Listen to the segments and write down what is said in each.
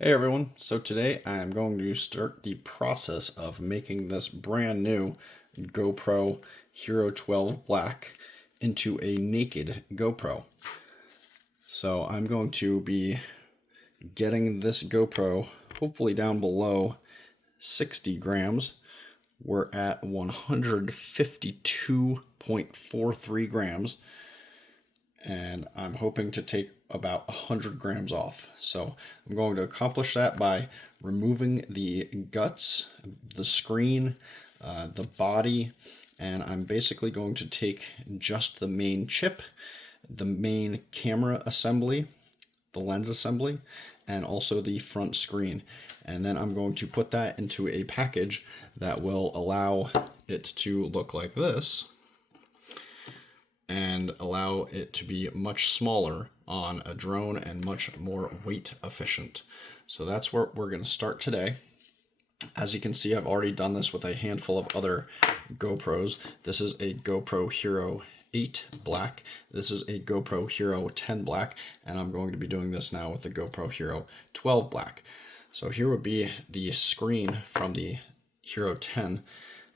Hey everyone, so today I am going to start the process of making this brand new GoPro Hero 12 Black into a naked GoPro. So I'm going to be getting this GoPro hopefully down below 60 grams. We're at 152.43 grams. And I'm hoping to take about 100 grams off. So I'm going to accomplish that by removing the guts, the screen, the body, and I'm basically going to take just the main chip, the main camera assembly, the lens assembly, and also the front screen. And then I'm going to put that into a package that will allow it to look like this and allow it to be much smaller on a drone and much more weight efficient. So that's where we're going to start today. As you can see, I've already done this with a handful of other GoPros. This is a GoPro Hero 8 Black. This is a GoPro Hero 10 Black, and I'm going to be doing this now with the GoPro Hero 12 Black. So here would be the screen from the Hero 10.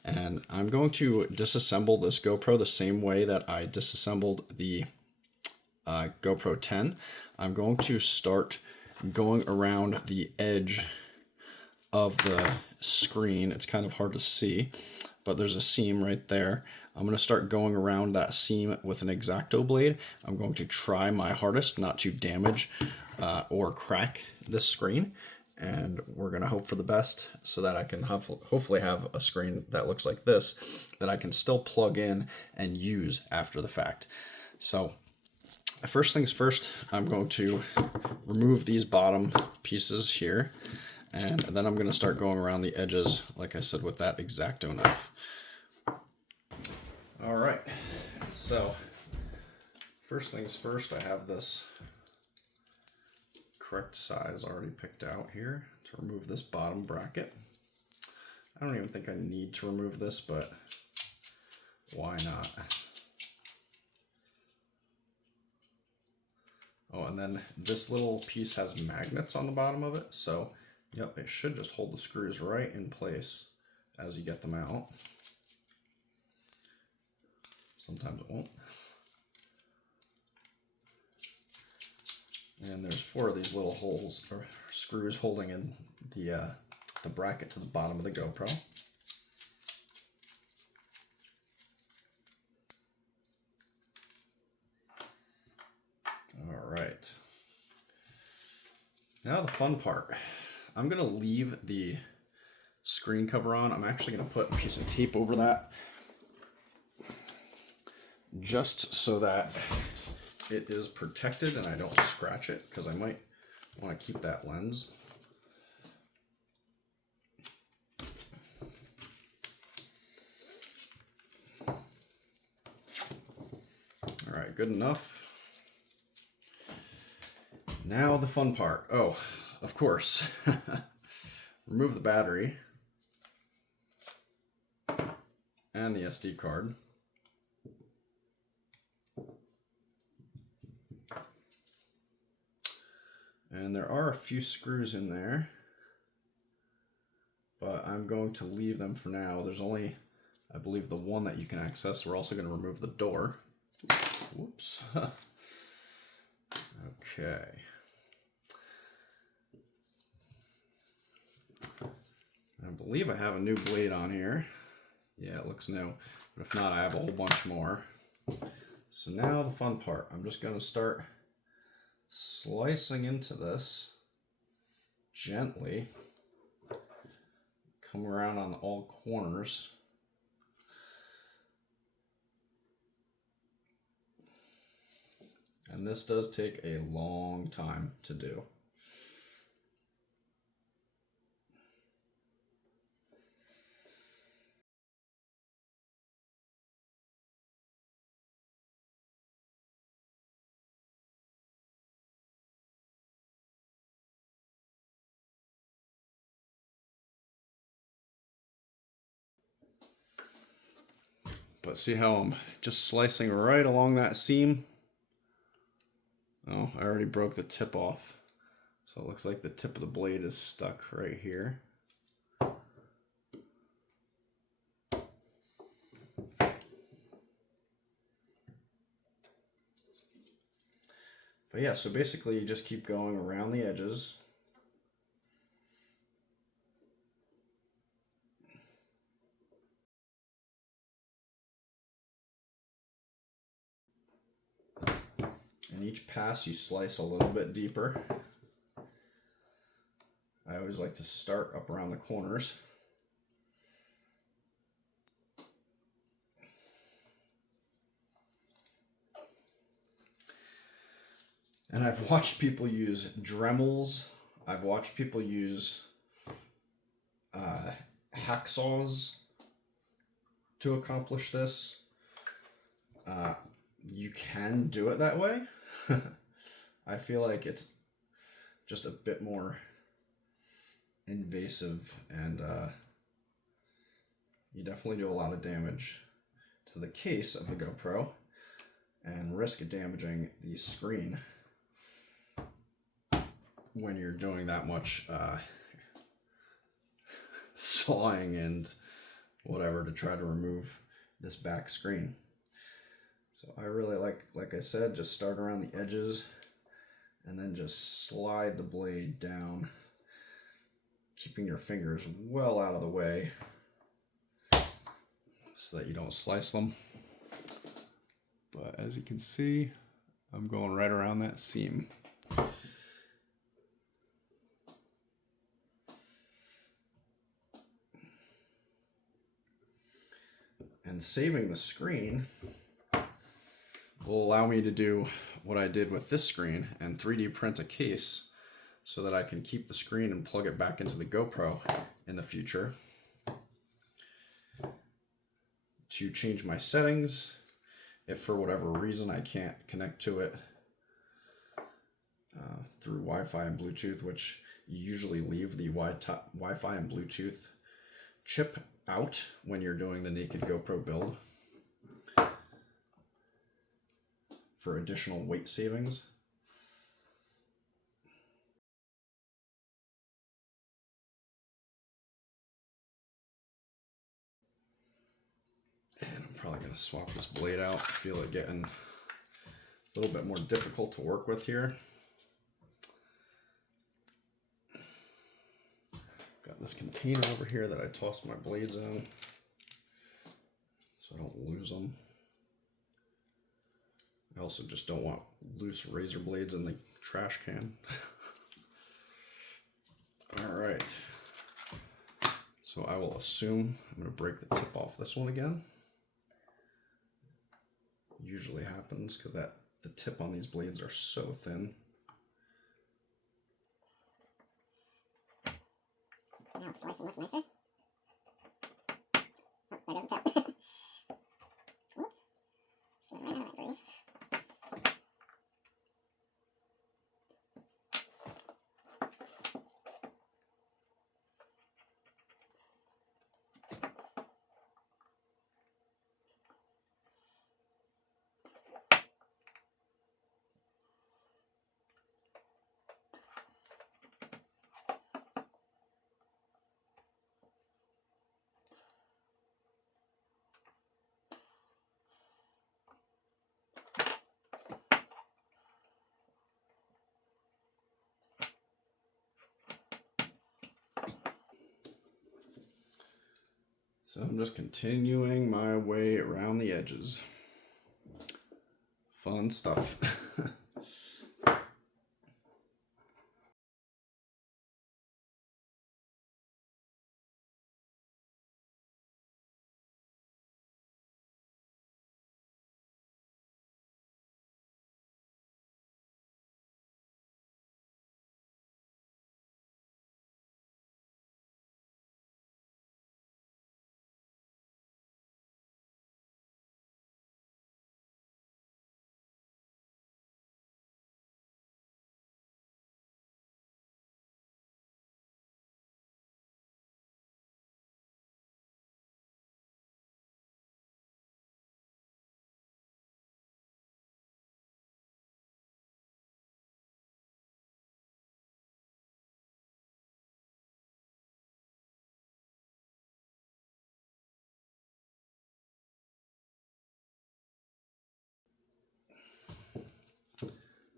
And I'm going to disassemble this GoPro the same way that I disassembled the GoPro 10. I'm going to start going around the edge of the screen. It's kind of hard to see, but there's a seam right there. I'm going to start going around that seam with an X-Acto blade. I'm going to try my hardest not to damage or crack this screen. And we're going to hope for the best so that I can hopefully have a screen that looks like this that I can still plug in and use after the fact. So first things first, I'm going to remove these bottom pieces here, and then I'm going to start going around the edges, like I said, with that X-Acto knife. All right, so first things first, I have this correct size already picked out here to remove this bottom bracket. I don't even think I need to remove this, but why not? Oh, and then this little piece has magnets on the bottom of it, so yep, it should just hold the screws right in place as you get them out. Sometimes it won't. And there's 4 of these little holes or screws holding in the bracket to the bottom of the GoPro. All right. Now the fun part. I'm going to leave the screen cover on. I'm actually going to put a piece of tape over that just so that it is protected and I don't scratch it, because I might want to keep that lens. All right, good enough. Now the fun part. Oh, of course. Remove the battery and the SD card. And there are a few screws in there, but I'm going to leave them for now. There's only, I believe, the one that you can access. We're also going to remove the door. Whoops. Okay. I believe I have a new blade on here. Yeah, it looks new. But if not, I have a whole bunch more. So now the fun part. I'm just going to start slicing into this gently. Come around on all corners. And this does take a long time to do. But see how I'm just slicing right along that seam? Oh, I already broke the tip off. So So it looks like the tip of the blade is stuck right here. But yeah, so basically you just keep going around the edges. And each pass you slice a little bit deeper. I always like to start up around the corners. And I've watched people use Dremels. I've watched people use hacksaws to accomplish this. You can do it that way. I feel like it's just a bit more invasive, and you definitely do a lot of damage to the case of the GoPro and risk damaging the screen when you're doing that much sawing and whatever to try to remove this back screen. So I really like I said, just start around the edges and then just slide the blade down, keeping your fingers well out of the way so that you don't slice them. But as you can see, I'm going right around that seam. And saving the screen will allow me to do what I did with this screen and 3D print a case so that I can keep the screen and plug it back into the GoPro in the future to change my settings if for whatever reason I can't connect to it through Wi-Fi and Bluetooth, which you usually leave the Wi-Fi and Bluetooth chip out when you're doing the naked GoPro build for additional weight savings. And I'm probably going to swap this blade out. I feel it getting a little bit more difficult to work with here. Got this container over here that I tossed my blades in so I don't lose them. I also just don't want loose razor blades in the trash can. All right. So I will assume I'm going to break the tip off this one again. Usually happens because the tip on these blades are so thin. Now it's slicing much nicer. Oh, there goes the tip. Oops. Slid right out of that groove. So I'm just continuing my way around the edges. Fun stuff.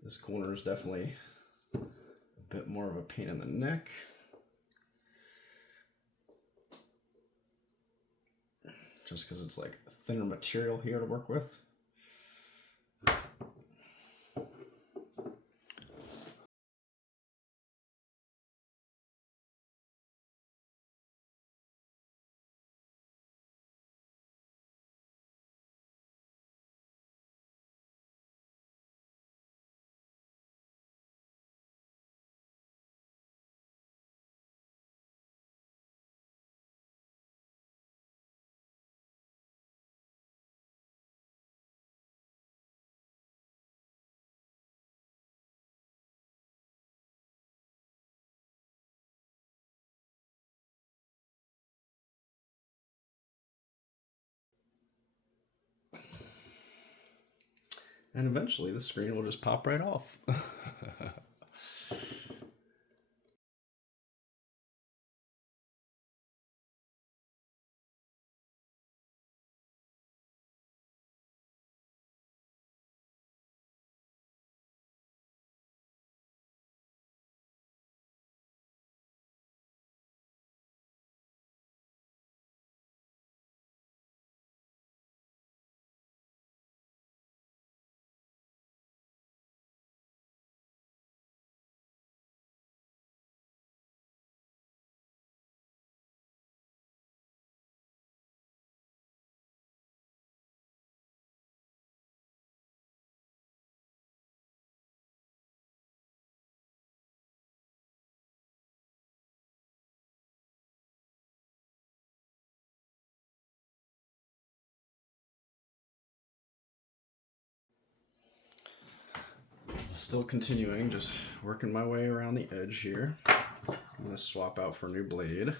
This corner is definitely a bit more of a pain in the neck. Just because it's like thinner material here to work with. And eventually the screen will just pop right off. Still continuing, just working my way around the edge here. I'm going to swap out for a new blade.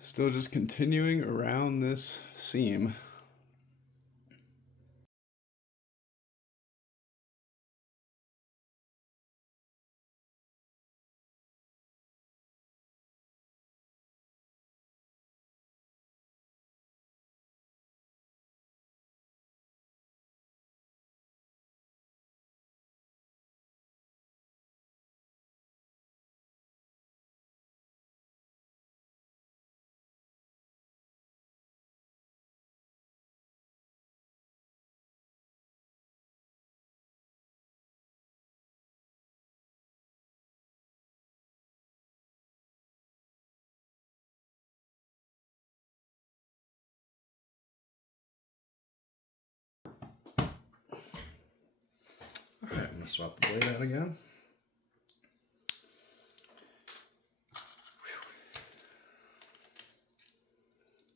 Still just continuing around this seam. Alright, I'm going to swap the blade out again.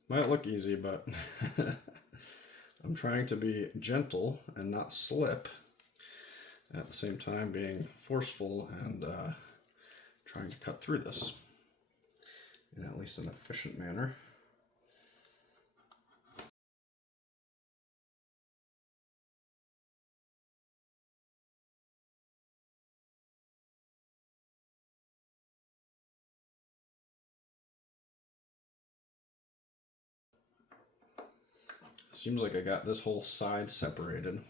Might look easy, but I'm trying to be gentle and not slip, at the same time being forceful and trying to cut through this in at least an efficient manner. Seems like I got this whole side separated.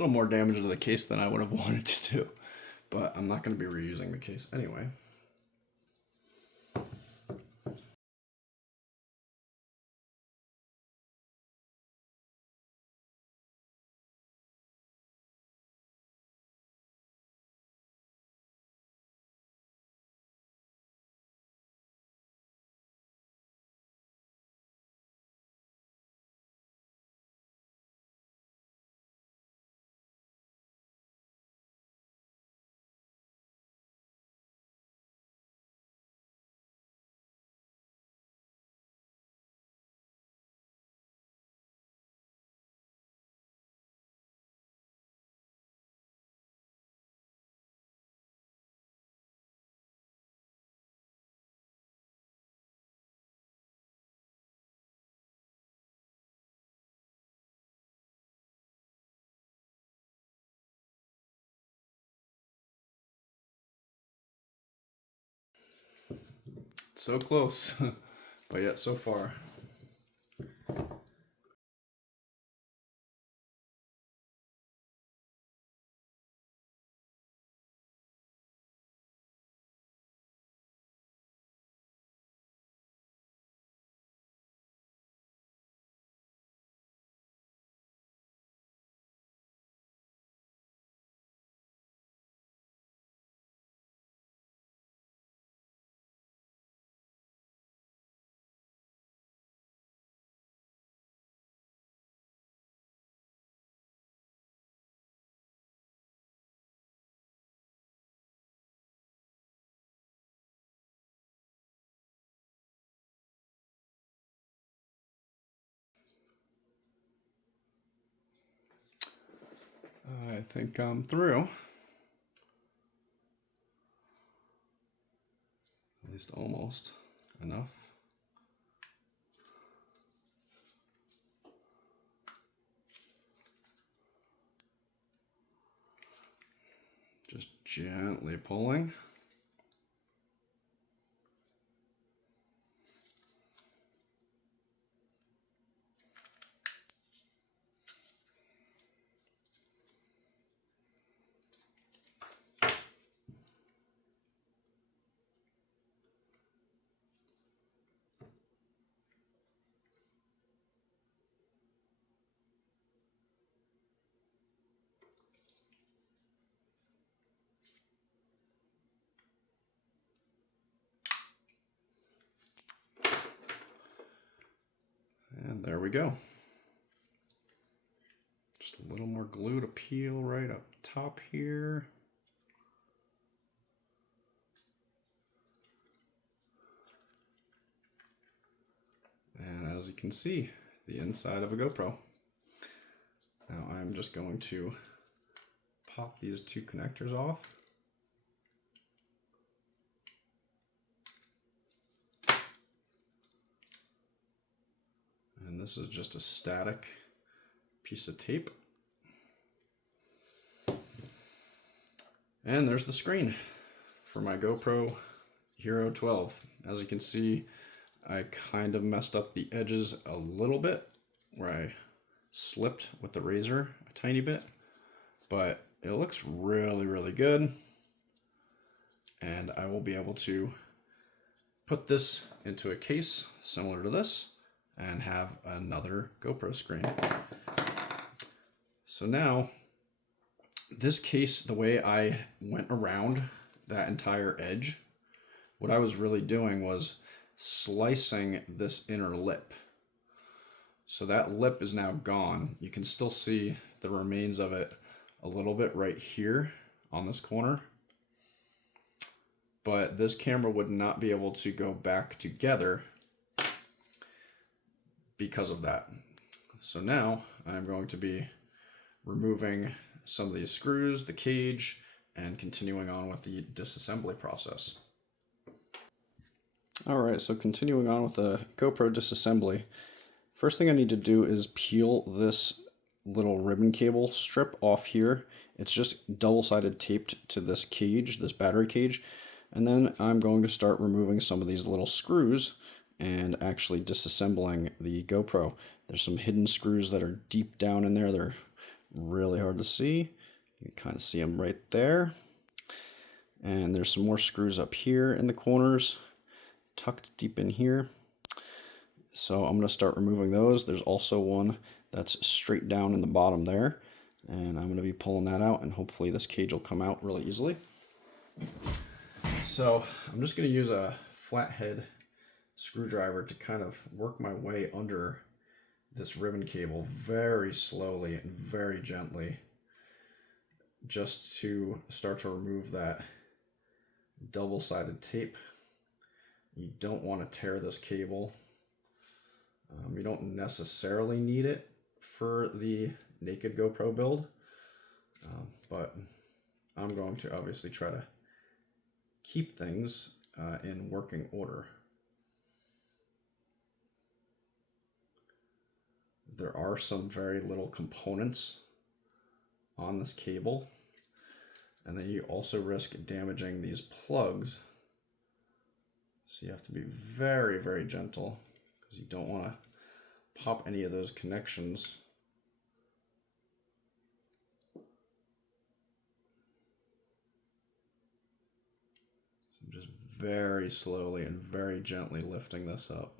little more damage to the case than I would have wanted to do, but I'm not going to be reusing the case anyway. So close, but yet so far. I think I'm through. At least almost enough. Just gently pulling. And there we go. Just a little more glue to peel right up top here. And as you can see, the inside of a GoPro. Now I'm just going to pop these two connectors off. And this is just a static piece of tape. And there's the screen for my GoPro Hero 12. As you can see, I kind of messed up the edges a little bit where I slipped with the razor a tiny bit, but it looks really, really good. And I will be able to put this into a case similar to this and have another GoPro screen. So now, this case, the way I went around that entire edge, what I was really doing was slicing this inner lip. So that lip is now gone. You can still see the remains of it a little bit right here on this corner. But this camera would not be able to go back together because of that. So now I'm going to be removing some of these screws, the cage, and continuing on with the disassembly process. Alright, so continuing on with the GoPro disassembly. First thing I need to do is peel this little ribbon cable strip off here. It's just double-sided taped to this cage, this battery cage. And then I'm going to start removing some of these little screws and actually disassembling the GoPro. There's some hidden screws that are deep down in there. They're really hard to see. You can kind of see them right there. And there's some more screws up here in the corners, tucked deep in here. So I'm going to start removing those. There's also one that's straight down in the bottom there. And I'm going to be pulling that out, and hopefully this cage will come out really easily. So I'm just going to use a flathead screwdriver to kind of work my way under this ribbon cable very slowly and very gently, just to start to remove that double-sided tape. You don't want to tear this cable. You don't necessarily need it for the naked GoPro build, but I'm going to obviously try to keep things in working order. There are some very little components on this cable, and then you also risk damaging these plugs. So you have to be very, very gentle, because you don't want to pop any of those connections. So I'm just very slowly and very gently lifting this up.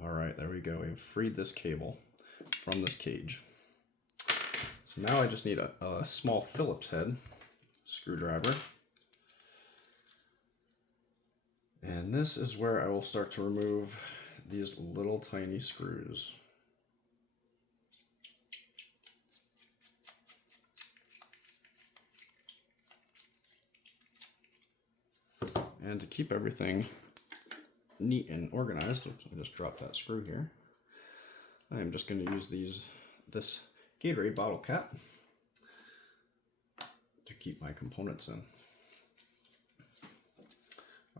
All right, there we go. We've freed this cable from this cage. So now I just need a small Phillips head screwdriver. And this is where I will start to remove these little tiny screws. And to keep everything neat and organized, oops, I just dropped that screw here. I am just going to use this Gatorade bottle cap to keep my components in.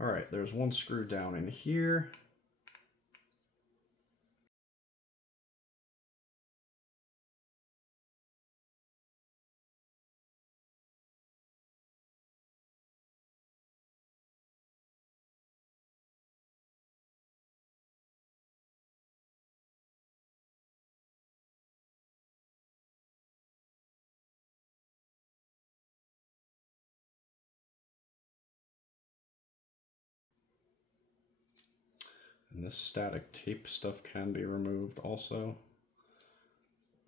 All right, there's one screw down in here. And this static tape stuff can be removed also.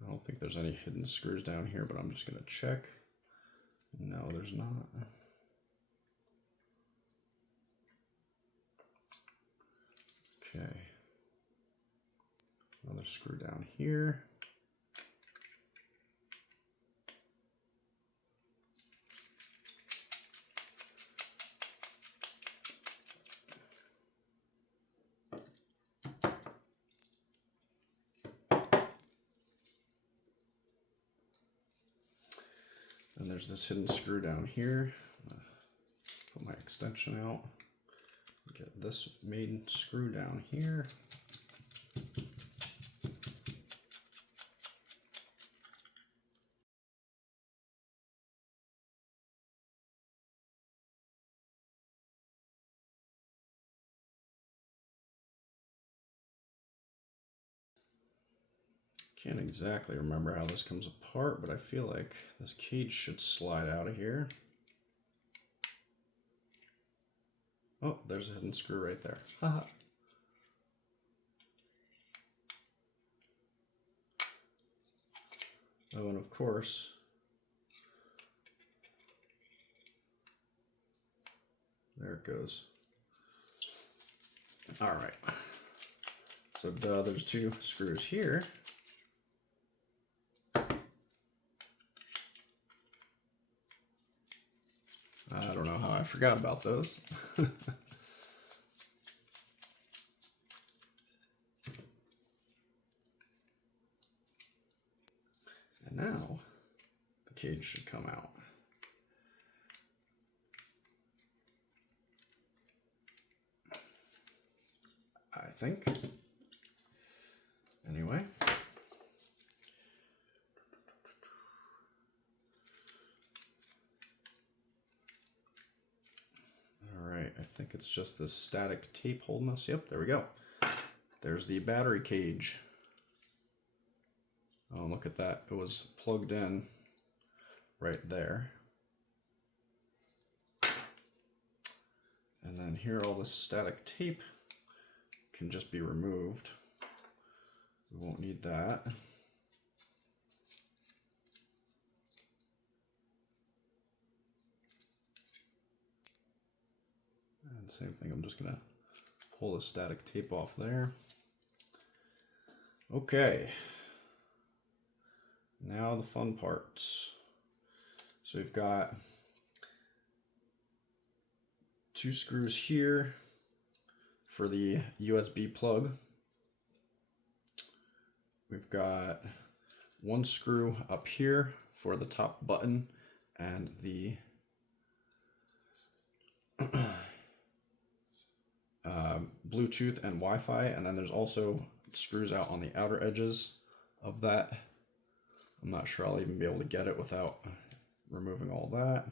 I don't think there's any hidden screws down here, but I'm just going to check. No, there's not. Okay. Another screw down here. And there's this hidden screw down here. Put my extension out. Get this main screw down here. Can't exactly remember how this comes apart, but I feel like this cage should slide out of here. Oh, there's a hidden screw right there. Haha. Oh, and of course, there it goes. All right. So there's two screws here. I don't know how I forgot about those. And now the cage should come out. I think. Anyway. think it's just this static tape holding us. Yep, there we go. There's the battery cage. Oh, look at that. It was plugged in right there. And then here, all this static tape can just be removed. We won't need that. And same thing, I'm just gonna pull the static tape off there. Okay. Now the fun parts. So we've got 2 screws here for the USB plug. We've got 1 screw up here for the top button and the Bluetooth and Wi-Fi, and then there's also screws out on the outer edges of that. I'm not sure I'll even be able to get it without removing all that.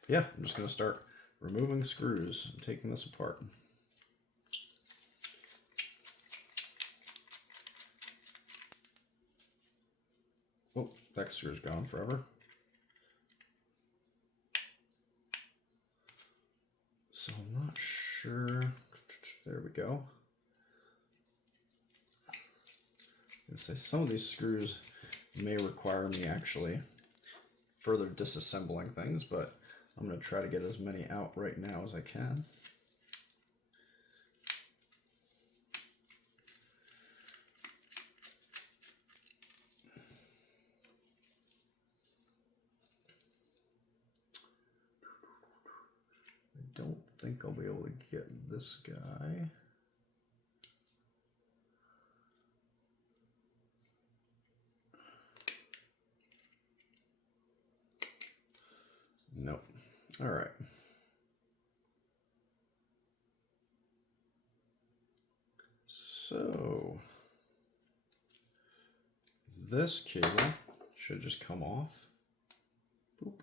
But yeah, I'm just going to start removing screws and taking this apart. Oh, that screw's gone forever. So I'm not sure. There we go. I'm gonna say some of these screws may require me actually further disassembling things, but I'm going to try to get as many out right now as I can. I don't think I'll be able to get this guy. Nope. All right. So this cable should just come off. Boop.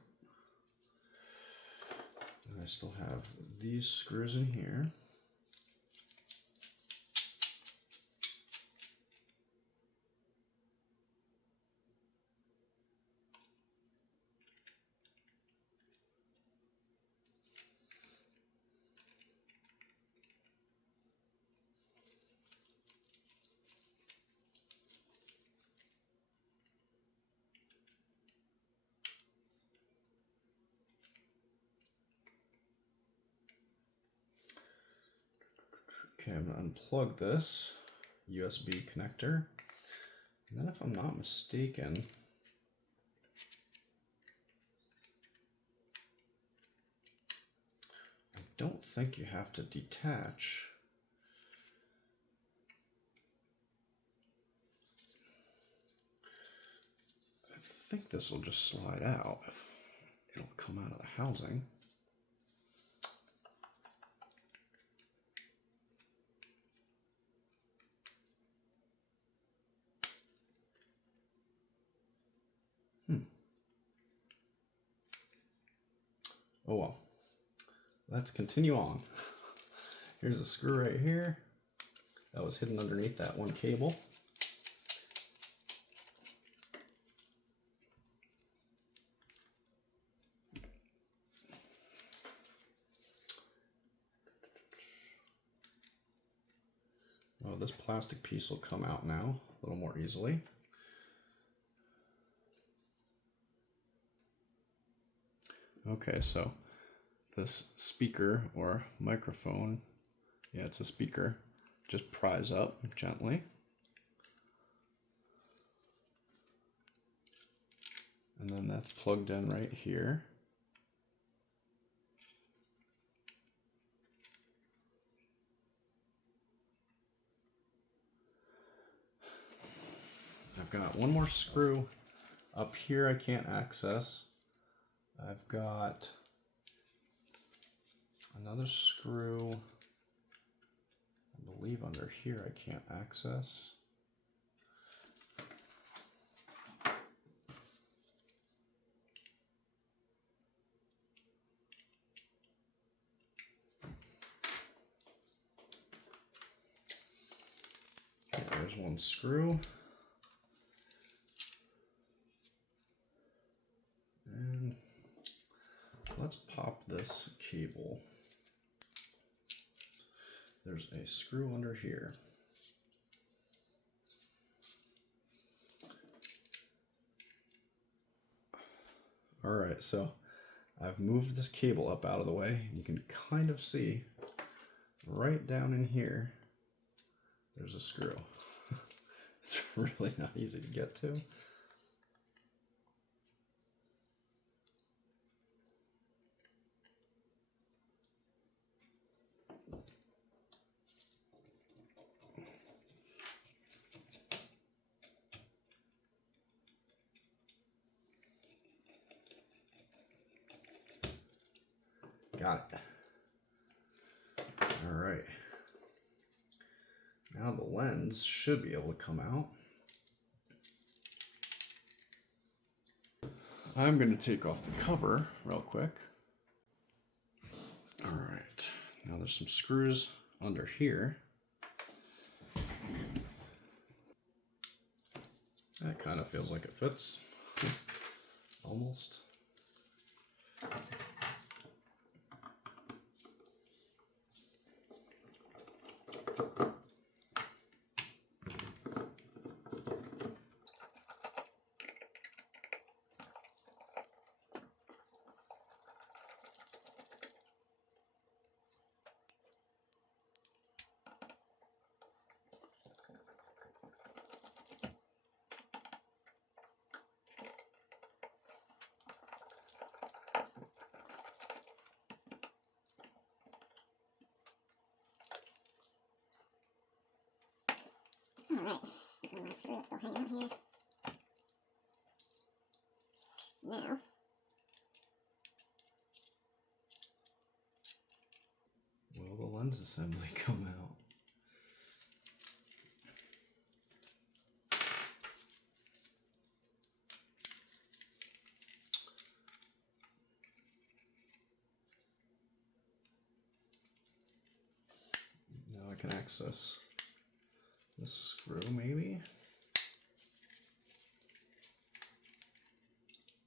And I still have these screws in here. Okay, I'm going to unplug this USB connector. And then if I'm not mistaken, I don't think you have to detach. I think this will just slide out. It'll come out of the housing. Oh well, let's continue on. Here's a screw right here that was hidden underneath that one cable. Well, this plastic piece will come out now a little more easily. Okay, so this speaker or microphone, yeah, it's a speaker, just pries up gently. And then that's plugged in right here. I've got one more screw up here I can't access. I've got another screw, I believe under here I can't access. there's one screw. And let's pop this cable. There's a screw under here. All right, so I've moved this cable up out of the way. You can kind of see right down in here, there's a screw. It's really not easy to get to. Got it. All right. Now the lens should be able to come out. I'm going to take off the cover real quick. All right. Now there's some screws under here. That kind of feels like it fits. Almost. Alright, there's one last screw that's still hanging out here. Now, will the lens assembly come out? Now I can access this screw, maybe?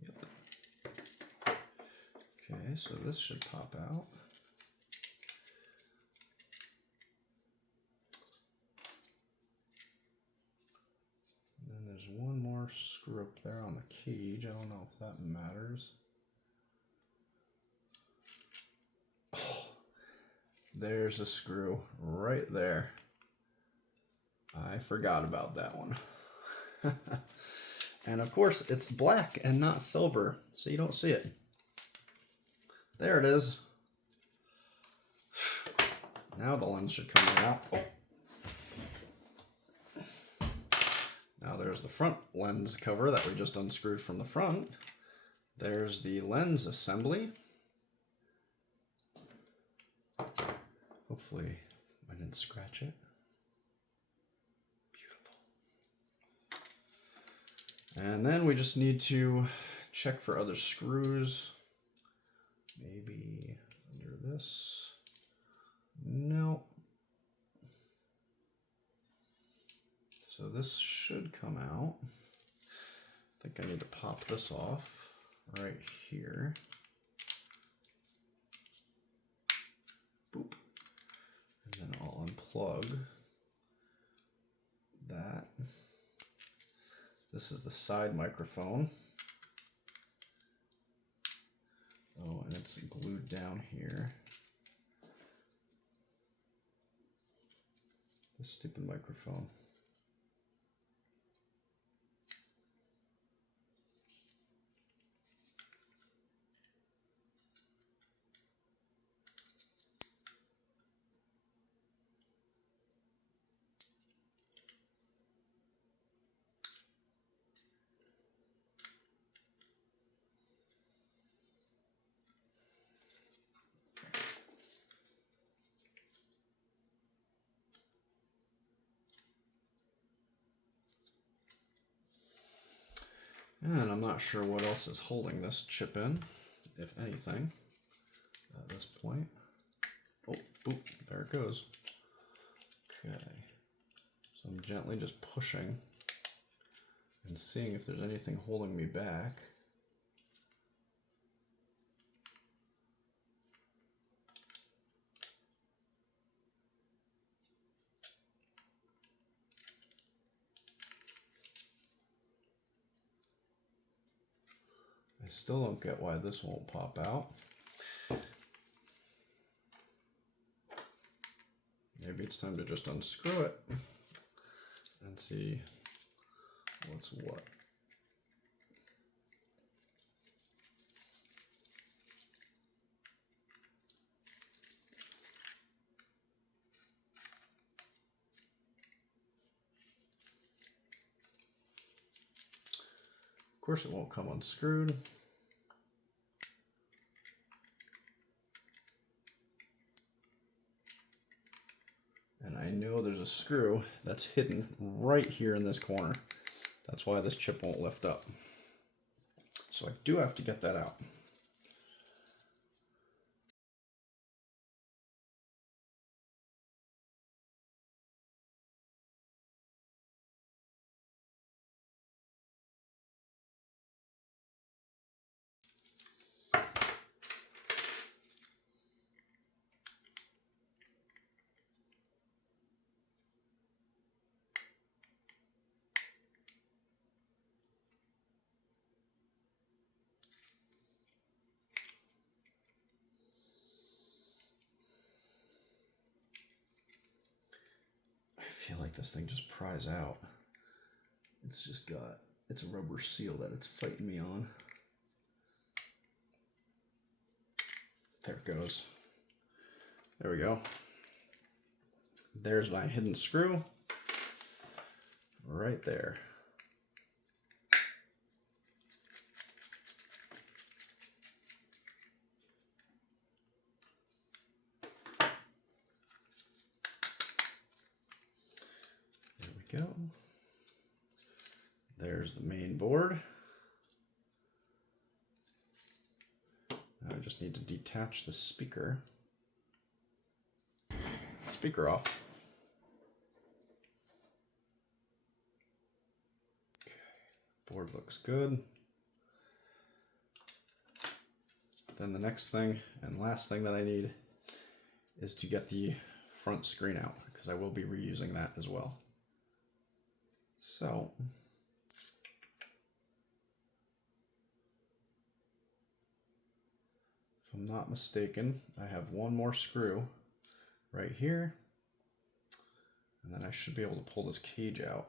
Yep. Okay, so this should pop out. And then there's one more screw up there on the cage. I don't know if that matters. Oh, there's a screw right there. I forgot about that one. And of course, it's black and not silver, so you don't see it. There it is. Now the lens should come right out. Oh. Now there's the front lens cover that we just unscrewed from the front. There's the lens assembly. Hopefully I didn't scratch it. And then we just need to check for other screws. Maybe under this. No. So this should come out. I think I need to pop this off right here. Boop. And then I'll unplug that. This is the side microphone. Oh, and it's glued down here. This stupid microphone. And I'm not sure what else is holding this chip in, if anything, at this point. Oh, boop, there it goes. Okay, so So I'm gently just pushing and seeing if there's anything holding me back. I still don't get why this won't pop out. Maybe it's time to just unscrew it and see what's what. Of course it won't come unscrewed. And I know there's a screw that's hidden right here in this corner. That's why this chip won't lift up. So I do have to get that out. I feel like this thing just pries out. It's a rubber seal that it's fighting me on. There it goes. There we go. There's my hidden screw. Right there. There we go. There's the main board. Now I just need to detach the speaker. Speaker off. Okay. Board looks good. Then the next thing and last thing that I need is to get the front screen out, because I will be reusing that as well. So if I'm not mistaken, I have one more screw right here, and then I should be able to pull this cage out,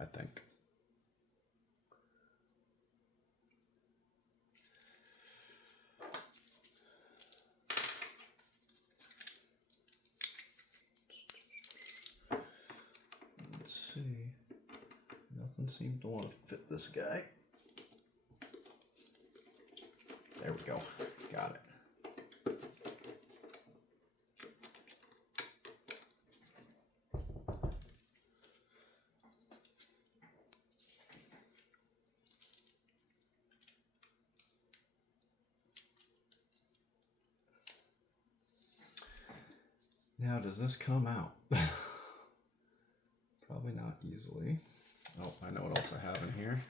I think. Let's see. Nothing seems to want to fit this guy. There we go. Got it. Now, does this come out? Probably not easily. Oh, I know what else I have in here.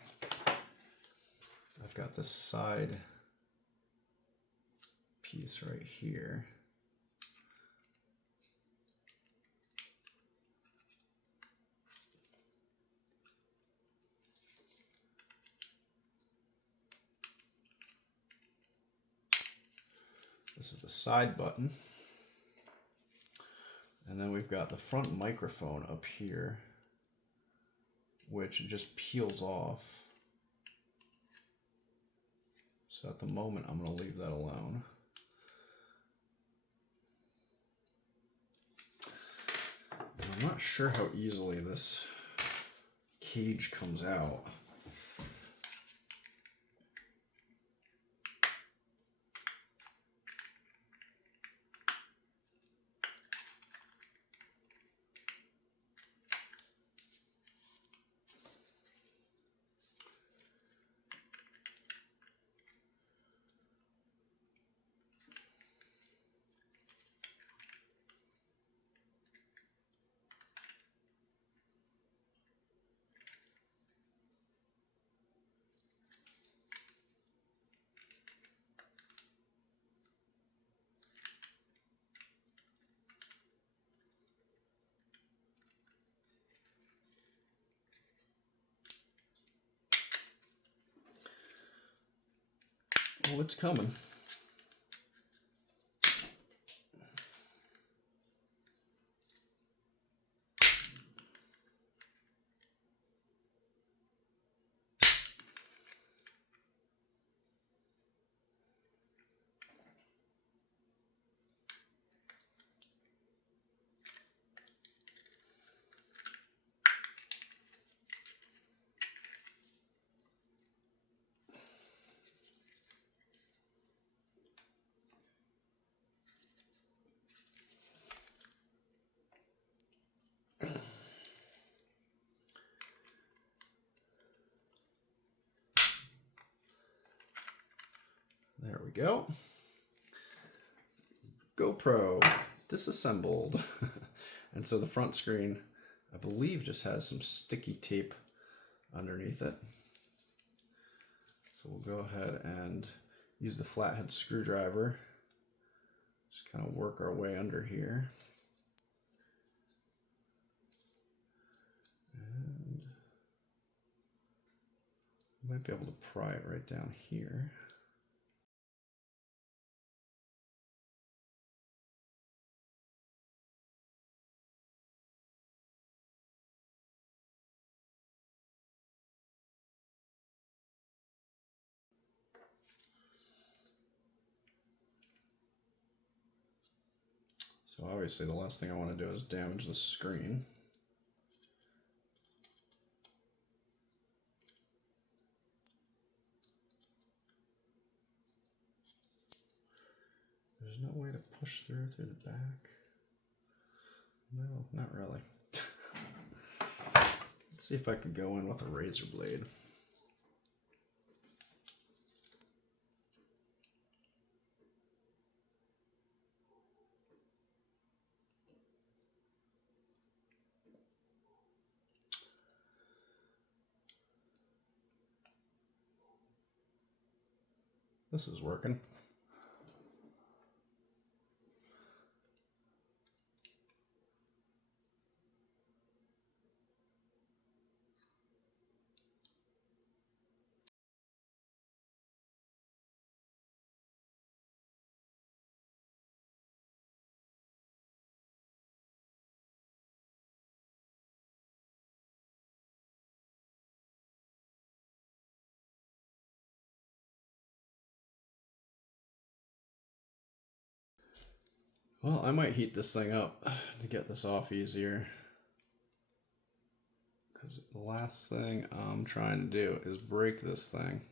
I've got this side piece right here. This is the side button. And then we've got the front microphone up here, which just peels off. So at the moment, I'm going to leave that alone. And I'm not sure how easily this cage comes out. Oh, it's coming. There we go. GoPro disassembled. And so the front screen, I believe, just has some sticky tape underneath it. So we'll go ahead and use the flathead screwdriver. Just kind of work our way under here. And we might be able to pry it right down here. So obviously the last thing I want to do is damage the screen. There's no way to push through the back. No, not really. Let's see if I can go in with a razor blade. This is working. Well, I might heat this thing up to get this off easier. Because the last thing I'm trying to do is break this thing.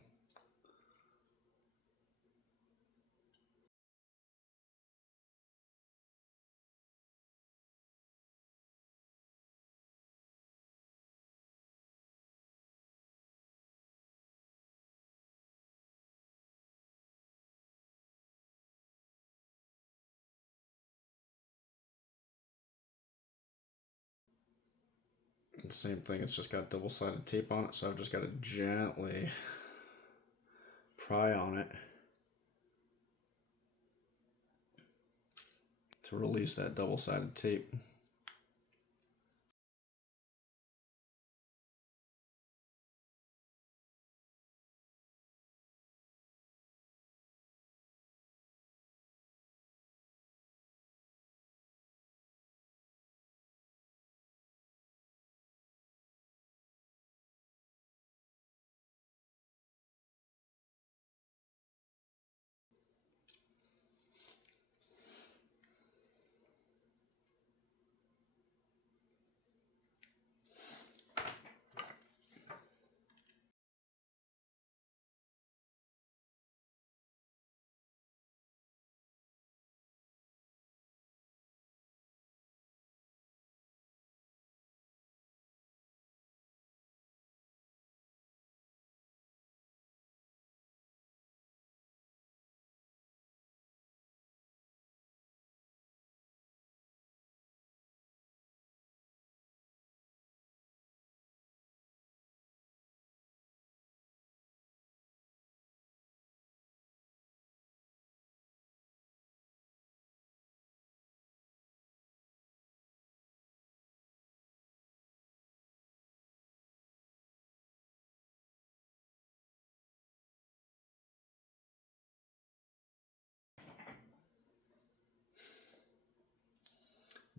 And same thing, it's just got double-sided tape on it, so I've just got to gently pry on it to release that double-sided tape.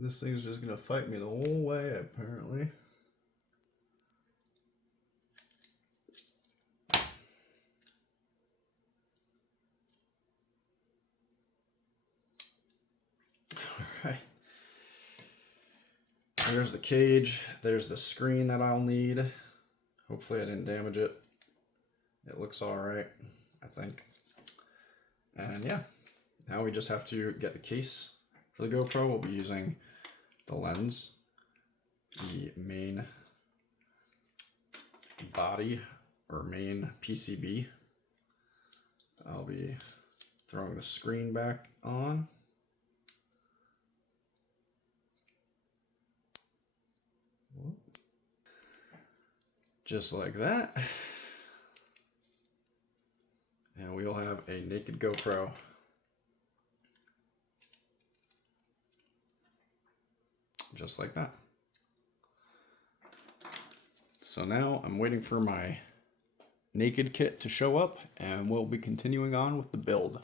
This thing's just gonna fight me the whole way, apparently. Alright. There's the cage. There's the screen that I'll need. Hopefully I didn't damage it. It looks alright, I think. And yeah, now we just have to get the case for the GoPro. We'll be using the lens, the main body or main PCB. I'll be throwing the screen back on. Just like that. And we'll have a naked GoPro. Just like that. So now I'm waiting for my naked kit to show up and we'll be continuing on with the build.